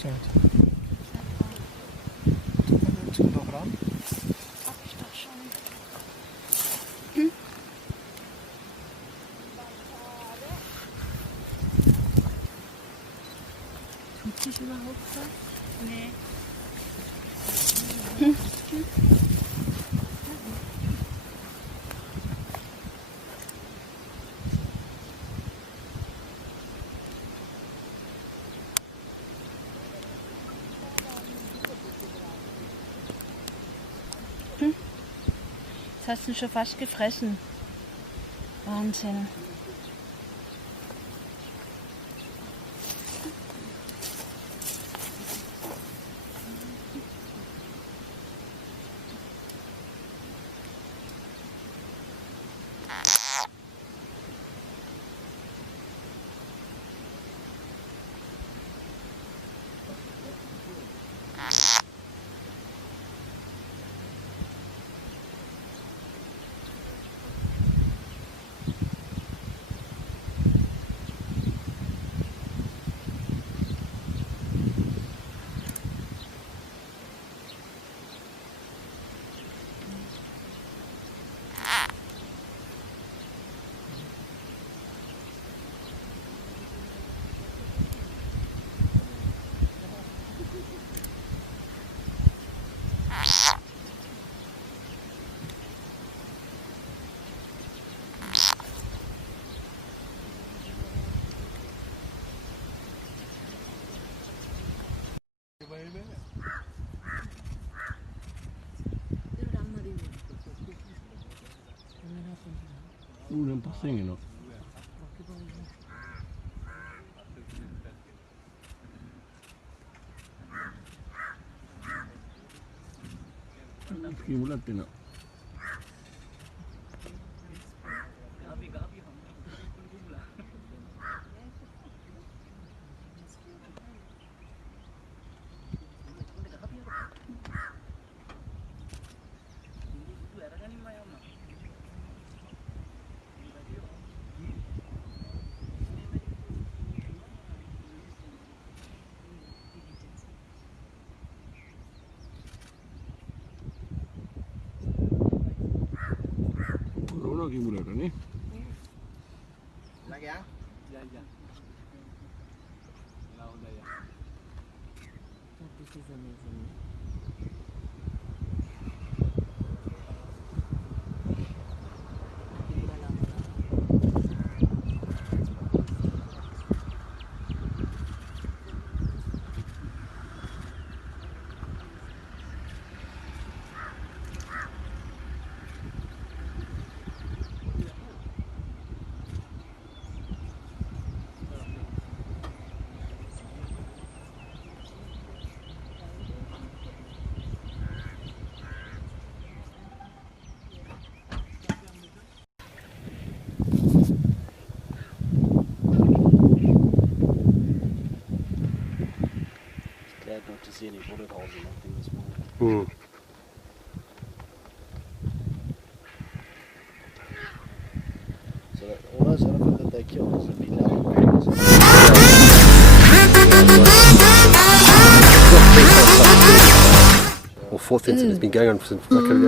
Zeit. Komm doch ran. Hab ich doch schon. Tut sich überhaupt was? Nee. Jetzt hast du ihn schon fast gefressen. Wahnsinn. Oeh, een passingen nog. Skimulatte no. Corona skimulatte nih. Lagi ya? Ya ya. Lah udah ya. This is amazing. Glad not to see any bullet holes in that thing this morning. So that, all those elephants that they killed is going to be now grading. Or 4th incident has been going on since